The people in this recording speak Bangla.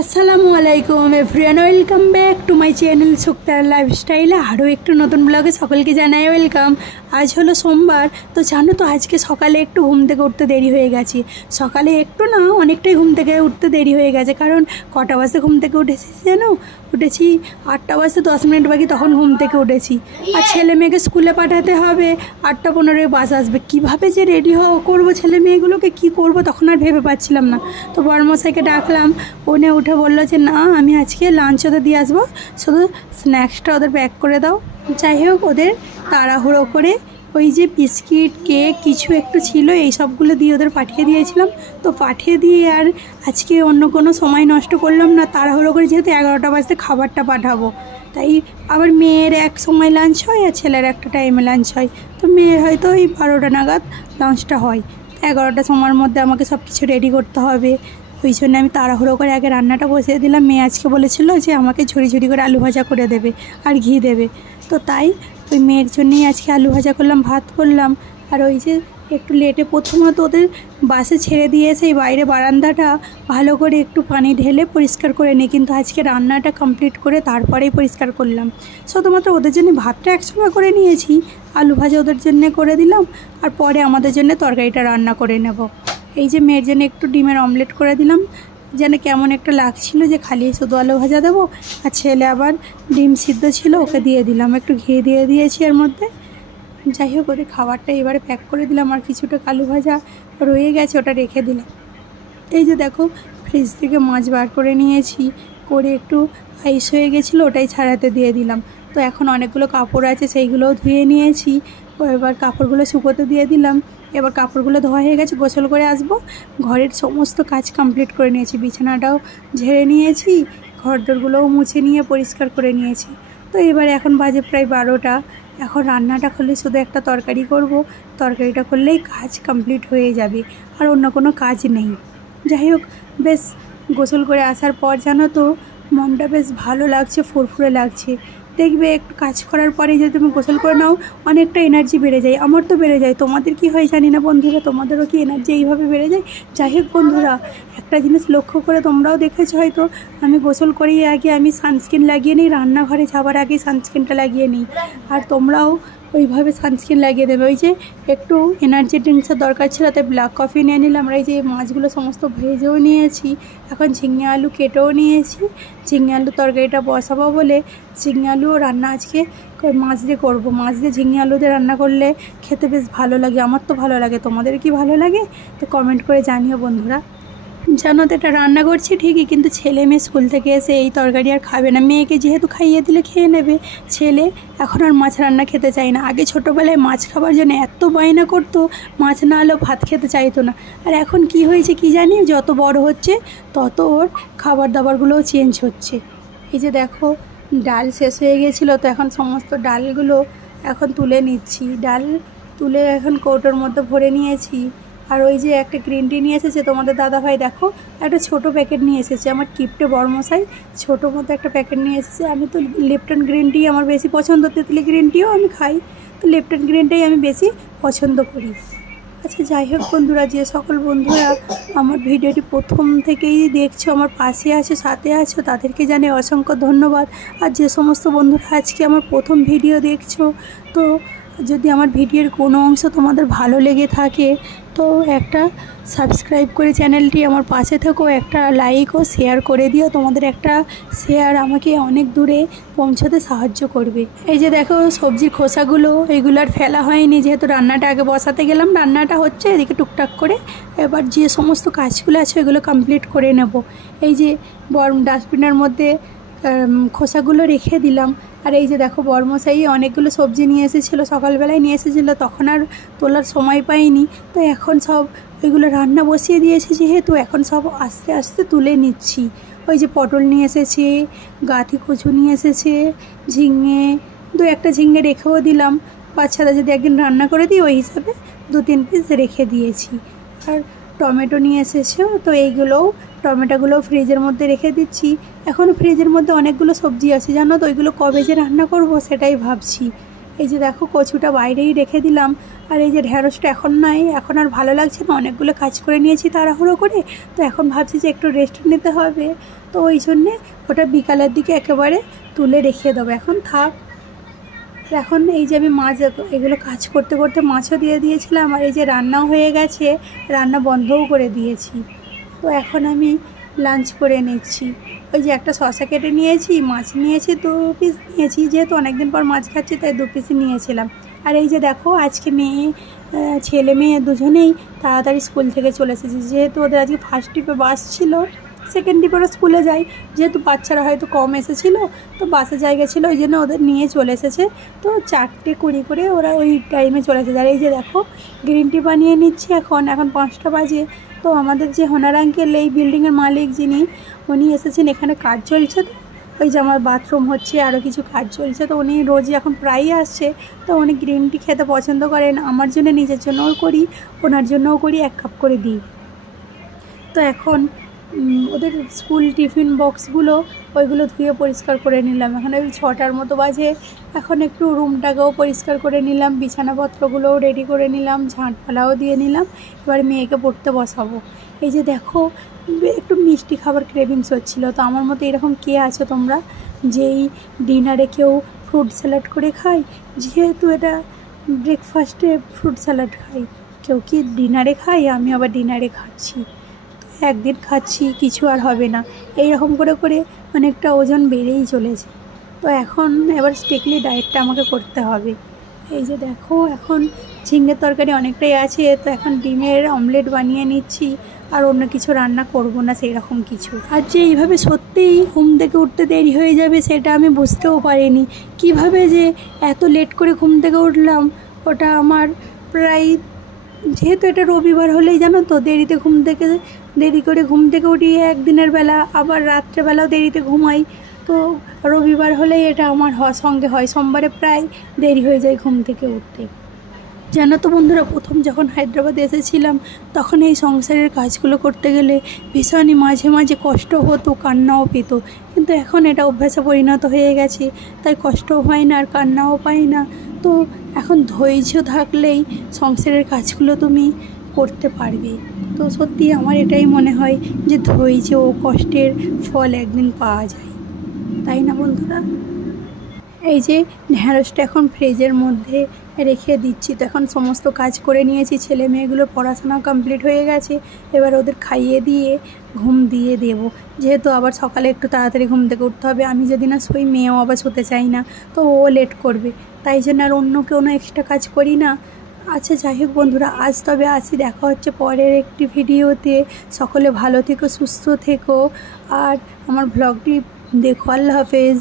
আসসালামু আলাইকুম everyone, welcome back to my channel সুক্তার লাইফস্টাইলে আরও একটু নতুন ব্লগে সকলকে জানাই ওয়েলকাম। আজ হলো সোমবার, তো জানো তো আজকে সকালে একটু ঘুম থেকে উঠতে দেরি হয়ে গেছে। সকালে একটু না, অনেকটাই ঘুম থেকে উঠতে দেরি হয়ে গেছে। কারণ কটা বাজে ঘুম থেকে উঠেছি জানো? উঠেছি 8টা বাজতে 10 মিনিট বাকি, তখন ঘুম থেকে উঠেছি। আর ছেলে মেয়েকে স্কুলে পাঠাতে হবে, 8টা 15 বাস আসবে। কীভাবে যে রেডি করবো ছেলে মেয়েগুলোকে, কী করব তখন আর ভেবে পাচ্ছিলাম না। তো বড়মশাইকে ডাকলাম, ওনে উঠে বললো যে না, আমি আজকে লাঞ্চ ওদের দিয়ে আসবো, শুধু স্ন্যাক্সটা ওদের প্যাক করে দাও। যাই হোক, ওদের তাড়াহুড়ো করে ওই যে বিস্কিট কেক কিছু একটু ছিল, এই সবগুলো দিয়ে ওদের পাঠিয়ে দিয়েছিলাম। তো পাঠিয়ে দিয়ে আর আজকে অন্য কোনো সময় নষ্ট করলাম না, তাড়াহুড়ো করে, যেহেতু 11টা বাজতে খাবারটা পাঠাবো। তাই আবার মেয়ের এক সময় লাঞ্চ হয় আর ছেলের একটা টাইমে লাঞ্চ হয়। তো মেয়ের হয়তো ওই 12টা নাগাদ লাঞ্চটা হয়। 11টা সময়ের মধ্যে আমাকে সব কিছু রেডি করতে হবে। ওই জন্য আমি তাড়াহুড়ো করে আগে রান্নাটা বসিয়ে দিলাম। মেয়ে আজকে বলেছিল যে আমাকে ঝুড়ি ঝুড়ি করে আলু ভাজা করে দেবে আর ঘি দেবে। তো তাই ওই মেয়ের জন্যই আজকে আলু ভাজা করলাম, ভাত করলাম। আর ওই যে একটু লেটে প্রথমত ওদের বাসে ছেড়ে দিয়েছে, এই বাইরে বারান্দাটা ভালো করে একটু পানি ঢেলে পরিষ্কার করে নিই, কিন্তু আজকে রান্নাটা কমপ্লিট করে তারপরেই পরিষ্কার করলাম। শুধুমাত্র ওদের জন্য ভাতটা একসঙ্গে করে নিয়েছি, আলু ভাজা ওদের জন্য করে দিলাম, আর পরে আমাদের জন্য তরকারিটা রান্না করে নেব। এই যে মেয়ের জন্য একটু ডিমের অমলেট করে দিলাম, যেন কেমন একটা লাগছিল যে খালি শুধু আলু ভাজা দেবো। আর ছেলে আবার ডিম সিদ্ধ ছিল, ওকে দিয়ে দিলাম, একটু ঘি দিয়ে দিয়েছি এর মধ্যে। যাই হোক, ওদের খাবারটা এবারে প্যাক করে দিলাম। আর কিছুটা আলু ভাজা রয়ে গেছে, ওটা রেখে দিলাম। এই যে দেখো, ফ্রিজ থেকে মাছ বার করে নিয়েছি, করে একটু আইস হয়ে গেছিলো, ওটাই ছাড়াতে দিয়ে দিলাম। তো এখন অনেকগুলো কাপড় আছে, সেইগুলোও ধুয়ে নিয়েছি। এবার কাপড়গুলো শুকোতে দিয়ে দিলাম। এবার কাপড়গুলো ধোয়া হয়ে গেছে, গোসল করে আসবো। ঘরের সমস্ত কাজ কমপ্লিট করে নিয়েছি, বিছানাটাও ঝেড়ে নিয়েছি, ঘরদোরগুলোও মুছে নিয়ে পরিষ্কার করে নিয়েছি। তো এবার এখন বাজে প্রায় 12টা। এখন রান্নাটা করলে শুধু একটা তরকারি করব, তরকারিটা করলেই কাজ কমপ্লিট হয়ে যাবে, আর অন্য কোনো কাজ নেই। যাই হোক, বেশ গোসল করে আসার পর জানো তো মনটা বেশ ভালো লাগছে, ফুরফুরে লাগছে। দেখবে একটু কাজ করার পরে যদি তুমি গোসল করে নাও, অনেকটা এনার্জি বেড়ে যায়। আমার তো বেড়ে যায়, তোমাদের কি হয় জানি না বন্ধুরা, তোমাদেরও কি এনার্জি এইভাবে বেড়ে যায়? যাই হোক বন্ধুরা, একটা জিনিস লক্ষ্য করে তোমরাও দেখেছো হয়তো, আমি গোসল করেই আগে আমি সানস্ক্রিন লাগিয়ে নিই, রান্নাঘরে যাওয়ার আগে সানস্ক্রিনটা লাগিয়ে নিই। আর তোমরাও ওইভাবে সানস্ক্রিন লাগিয়ে দেবে। ওই যে একটু এনার্জি ড্রিঙ্কসের দরকার ছিল, তাই ব্ল্যাক কফি নিয়ে নিলাম। আমরা এই যে মাছগুলো সমস্ত ভেজেও নিয়েছি, এখন ঝিঙে আলু কেটেও নিয়েছি। ঝিঙে আলু তরকারিটা বসাবো বলে ঝিঙে আলুও রান্না আজকে মাছ দিয়ে করবো। মাছ দিয়ে ঝিঙে আলু দিয়ে রান্না করলে খেতে বেশ ভালো লাগে, আমার তো ভালো লাগে। তোমাদের কি ভালো লাগে? তো কমেন্ট করে জানিও বন্ধুরা। জানো তো, এটা রান্না করছি ঠিকই, কিন্তু ছেলে মেয়ে স্কুল থেকে এসে এই তরকারি আর খাবে না। মেয়েকে যেহেতু খাইয়ে দিলে খেয়ে নেবে, ছেলে এখন আর মাছ রান্না খেতে চায় না। আগে ছোটোবেলায় মাছ খাবার জন্য এত বায়না করতো, মাছ না হলেও ভাত খেতে চাইতো না। আর এখন কি হয়েছে কি জানি, যত বড় হচ্ছে তত ওর খাবার দাবারগুলোও চেঞ্জ হচ্ছে। এই যে দেখো, ডাল শেষ হয়ে গেছিলো, তো এখন সমস্ত ডালগুলো এখন তুলে নিচ্ছি। ডাল তুলে এখন কৌটোর মধ্যে ভরে নিয়েছি। আর ওই যে একটা গ্রিন টি নিয়ে এসেছে তোমাদের দাদাভাই, দেখো একটা ছোট প্যাকেট নিয়ে এসেছে। আমার কিপ্টে বড়মশাই ছোটো মতো একটা প্যাকেট নিয়ে এসেছে। আমি তো লিপটন গ্রিন টি আমার বেশি পছন্দ, তেঁতুলি গ্রিন টিও আমি খাই, তো লিপটন গ্রিন টিই আমি বেশি পছন্দ করি। আচ্ছা, যাই হোক বন্ধুরা, যে সকল বন্ধুরা আমার ভিডিওটি প্রথম থেকেই দেখছো, আমার পাশে আছো, সাথে আছো, তাদেরকে জানাই অসংখ্য ধন্যবাদ। আর যে সমস্ত বন্ধুরা আজকে আমার প্রথম ভিডিও দেখছো, তো যদি আমার ভিডিওর কোনো অংশ তোমাদের ভালো লেগে থাকে, তো একটা সাবস্ক্রাইব করে চ্যানেলটি আমার পাশে থেকো, একটা লাইক ও শেয়ার করে দিও। তোমাদের একটা শেয়ার আমাকে অনেক দূরে পৌঁছাতে সাহায্য করবে। এই যে দেখো, সবজির খোসাগুলো এইগুলো আর ফেলা হয়নি, যেহেতু রান্নাটা আগে বসাতে গেলাম। রান্নাটা হচ্ছে এদিকে টুকটাক করে, এবার যে সমস্ত কাজগুলো আছে ওইগুলো কমপ্লিট করে নেব। এই যে ডাস্টবিনের মধ্যে খোসাগুলো রেখে দিলাম। আর এই যে দেখো, বড়মশাই অনেকগুলো সবজি নিয়ে এসেছিলো, সকালবেলায় নিয়ে এসেছিলো, তখন আর তোলার সময় পাইনি। তো এখন সব ওইগুলো রান্না বসিয়ে দিয়েছি, যেহেতু এখন সব আস্তে আস্তে তুলে নিচ্ছি। ওই যে পটল নিয়ে এসেছে, গাঁথি কচু নিয়ে এসেছে, ঝিঙে, একটা ঝিঙে রেখেও দিলাম। বাচ্চারা যদি একদিন রান্না করে দিই, ওই হিসাবে 2-3 পিস রেখে দিয়েছি। আর টমেটো নিয়ে এসেছে, তো এইগুলোও টমেটোগুলো ফ্রিজের মধ্যে রেখে দিচ্ছি। এখনও ফ্রিজের মধ্যে অনেকগুলো সবজি আছে জানো তো, ওইগুলো কবে যে রান্না করব সেটাই ভাবছি। এই যে দেখো, কচুটা বাইরেই রেখে দিলাম। আর এই যে ঢেঁড়সটা এখন নয়, এখন আর ভালো লাগছে না, অনেকগুলো কাজ করে নিয়েছি তাড়াহুড়ো করে। তো এখন ভাবছি যে একটু রেস্ট নিতে হবে। তো ওই জন্যে ওটা বিকালের দিকে একেবারে তুলে রেখে দেবো। এখন থাক। এখন এই যে আমি মাছ এগুলো কাজ করতে করতে মাছও দিয়ে দিয়েছিলাম, আর এই যে রান্নাও হয়ে গেছে, রান্না বন্ধও করে দিয়েছি। তো এখন আমি লাঞ্চ করে নিচ্ছি। ওই যে একটা শসা কেটে নিয়েছি, মাছ নিয়েছি 2 পিস নিয়েছি, যেহেতু অনেকদিন পর মাছ খাচ্ছি তাই 2 পিসই নিয়েছিলাম। আর এই যে দেখো আজকে ছেলে মেয়ে দুজনেই তাড়াতাড়ি স্কুল থেকে চলে এসেছে, যেহেতু ওদের আজকে ফার্স্ট ট্রিপে বাস ছিল, সেকেন্ড ট্রিপে ওরা স্কুলে যায়, যেহেতু বাচ্চারা হয়তো কম এসেছিলো তো বাসে জায়গা ছিল, ওই জন্য ওদের নিয়ে চলে এসেছে। তো 4:20 করে ওরা ওই টাইমে চলে এসেছে। আর এই যে দেখো গ্রিন টি বানিয়ে নিচ্ছি। এখন 5টা বাজে। তো আমাদের যে হোনার আঙ্কেল, এই বিল্ডিংয়ের মালিক যিনি, উনি এসেছেন, এখানে কাজ চলছে। তো ওই যে আমার বাথরুম হচ্ছে, আরও কিছু কাজ চলছে, তো উনি রোজই এখন প্রায়ই আসছে। তো উনি গ্রিন টি খেতে পছন্দ করেন, আমার জন্য নিজের জন্যও করি, ওনার জন্যও করি, 1 কাপ করে দিই। তো এখন ওদের স্কুল টিফিন বক্সগুলো ওইগুলো ধুয়ে পরিষ্কার করে নিলাম। এখন ওই 6টার মতো বাজে। এখন একটু রুমটাকেও পরিষ্কার করে নিলাম, বিছানাপত্রগুলোও রেডি করে নিলাম, ঝাঁটপালাও দিয়ে নিলাম। এবার মেয়েকে পড়তে বসাবো। এই যে দেখো একটু মিষ্টি খাবার ক্রেভিংস হচ্ছিলো। তো আমার মতো এরকম কে আছো তোমরা, যেই ডিনারে কেউ ফ্রুট স্যালাড করে খায়? যেহেতু এটা ব্রেকফাস্টে ফ্রুট স্যালাড খাই, কেউ কি ডিনারে খায়? আমি আবার ডিনারে খাচ্ছি। একদিন খাচ্ছি, কিছু আর হবে না, এইরকম করে করে অনেকটা ওজন বেড়েই চলেছে। তো এখন এবার স্ট্রিক্টলি ডায়েটটা আমাকে করতে হবে। এই যে দেখো এখন ঝিঙের তরকারি অনেকটাই আছে, তো এখন ডিমের অমলেট বানিয়ে নিচ্ছি, আর অন্য কিছু রান্না করব না সেই রকম কিছু। আর যে এইভাবে সত্যিই ঘুম থেকে উঠতে দেরি হয়ে যাবে সেটা আমি বুঝতেও পারিনি। কিভাবে যে এত লেট করে ঘুম থেকে উঠলাম, ওটা আমার প্রায়, যেহেতু এটা রবিবার হলেই জানো তো দেরি করে ঘুম থেকে উঠি একদিনের বেলা, আবার রাত্রেবেলাও দেরিতে ঘুমাই। তো রবিবার হলেই এটা আমার সঙ্গে হয়, সোমবারে প্রায় দেরি হয়ে যায় ঘুম থেকে উঠতে। জানো তো বন্ধুরা, প্রথম যখন হায়দ্রাবাদে এসেছিলাম তখন এই সংসারের কাজগুলো করতে গেলে ভীষণই মাঝে মাঝে কষ্ট হতো, কান্নাও পেত। কিন্তু এখন এটা অভ্যাসে পরিণত হয়ে গেছে, তাই কষ্টও হয় না আর কান্নাও পাই না। তো এখন ধৈর্য থাকলেই সংসারের কাজগুলো তুমি করতে পারবে। তো সত্যি আমার এটাই মনে হয় যে ধৈর্য ও কষ্টের ফল একদিন পাওয়া যায়, তাই না বন্ধুরা? এই যে ঢ্যাঁড়সটা এখন ফ্রিজের মধ্যে রেখে দিচ্ছি। তো এখন সমস্ত কাজ করে নিয়েছি, ছেলে মেয়েগুলো পড়াশোনা কমপ্লিট হয়ে গেছে। এবার ওদের খাইয়ে দিয়ে ঘুম দিয়ে দেবো, যেহেতু আবার সকালে একটু তাড়াতাড়ি ঘুম থেকে উঠতে হবে। আমি যদি না শুই, মেয়েও আবার শুতে চাই না, তো ও লেট করবে, তাই জন্য আর অন্য কোনো এক্সট্রা কাজ করি না। আচ্ছা যাই হোক বন্ধুরা, আজ তবে আসি, দেখা হচ্ছে পরের একটি ভিডিওতে। সকলে ভালো থেকো, সুস্থ থেকো, আর আমার ব্লগটি দেখো। আল্লাহ হাফেজ।